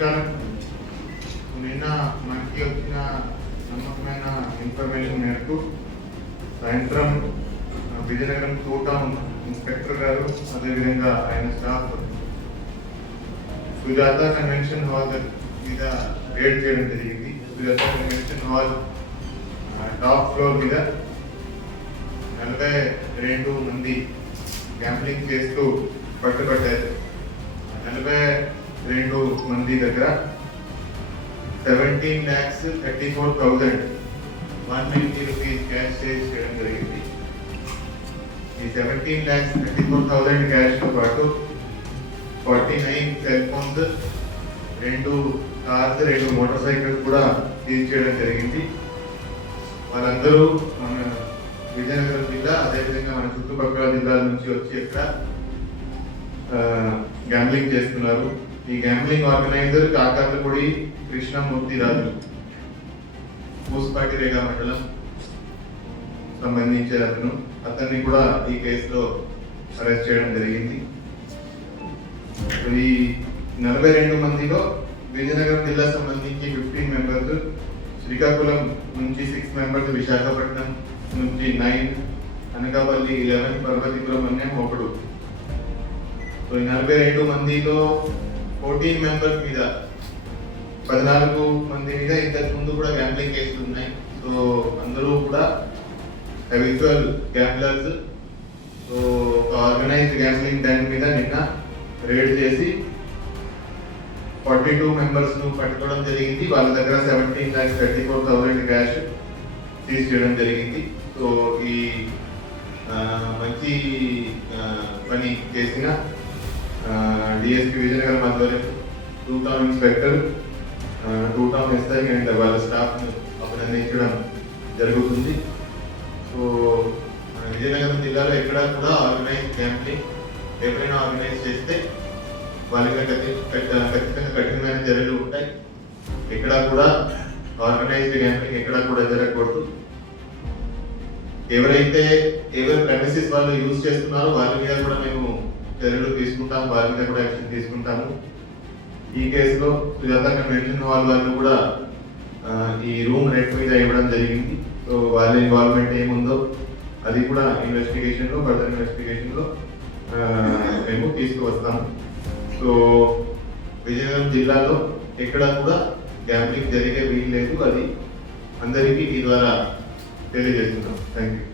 నమస్కారం. నిన్న మనకి వచ్చిన నమ్మకమైన ఇన్ఫర్మేషన్ మేరకు సాయంత్రం విజయనగరం 2 టౌన్ ఇన్స్పెక్టర్ గారు అదేవిధంగా ఆయన స్టాఫ్ సుజాత కన్వెన్షన్ హాల్ మీద రేడ్ చేయడం జరిగింది. Sujatha convention hall top floor మీద 42 మంది గ్యాంబ్లింగ్ చేస్తూ పట్టుబడ్డారు. 42 మంది దగ్గర 17,34,190 రూపీస్ క్యాష్ చేయడం జరిగింది. ఈ 17,34,000 క్యాష్ తో పాటు 49 cell phones, 2 cars, 2 motor cycles కూడా సీజ్ చేయడం జరిగింది. వాళ్ళందరూ మన విజయనగరం జిల్లా అదేవిధంగా మన చుట్టుపక్కల జిల్లాల నుంచి వచ్చి ఇక్కడ గ్యాంబ్లింగ్ చేస్తున్నారు. ఈ గ్యాంబ్లింగ్ ఆర్గనైజర్ కాకర్లపూడి కృష్ణమూర్తి రాజు, పూసపాటి రేగా మండలం సంబంధించే అతన్ని కూడా ఈ కేసులో అరెస్ట్ చేయడం జరిగింది. ఈ 42 మందిలో విజయనగరం జిల్లా సంబంధించి 15 మెంబర్స్, శ్రీకాకుళం నుంచి 6 మెంబర్స్, విశాఖపట్నం నుంచి 9, అనకాపల్లి 11, పర్వతీపురం అన్యం 1. సో ఈ 42 మందిలో 14 మెంబర్స్ మీద 14 మంది మీద ఇంతకు ముందు కూడా గ్యాంబ్లింగ్ కేసులు ఉన్నాయి. సో అందరూ కూడా హ్యాబిచువల్ గ్యాంబ్లర్స్. సో ఒక ఆర్గనైజ్డ్ గ్యాంబ్లింగ్ దాని మీద నిన్న రేడ్ చేసి 42 మెంబర్స్ ను పట్టుకోవడం జరిగింది. వాళ్ళ దగ్గర 17,34,000 క్యాష్ సీజ్ చేయడం జరిగింది. సో ఈ మంచి పని చేసిన డిఎస్పీ విజయనగరం ఆధ్వర్యం 2 town inspector, 2 town SI and వాళ్ళ స్టాఫ్ అభినందించడం జరుగుతుంది. సో విజయనగరం జిల్లాలో ఎక్కడ కూడా ఆర్గనైజ్ గ్యాంబ్లింగ్ ఎప్పుడైనా ఆర్గనైజ్ చేస్తే వాళ్ళకి ఖచ్చితంగా కఠినమైన చర్యలు ఉంటాయి. ఎక్కడా కూడా ఆర్గనైజ్డ్ గ్యాంబ్లింగ్ ఎక్కడా కూడా జరగకూడదు. ఎవరి ప్రెమిసెస్ వాళ్ళు యూజ్ చేస్తున్నారో వాళ్ళ మీద కూడా మేము చర్యలు తీసుకుంటాము, వాళ్ళ మీద కూడా యాక్షన్ తీసుకుంటాము. ఈ కేసులో సుజాత కన్వెన్షన్ హాల్ వాళ్ళు కూడా ఈ రూమ్ రేట్ మీద ఇవ్వడం జరిగింది. సో వాళ్ళ ఇన్వాల్వ్మెంట్ ఏముందో అది కూడా ఫర్దర్ ఇన్వెస్టిగేషన్ లో మేము తీసుకువస్తాము. సో విజయనగరం జిల్లాలో ఎక్కడ కూడా గ్యాంబ్లింగ్ జరిగే వీలు లేదు. అది అందరికీ ఈ ద్వారా తెలియజేస్తున్నాం. Thank you.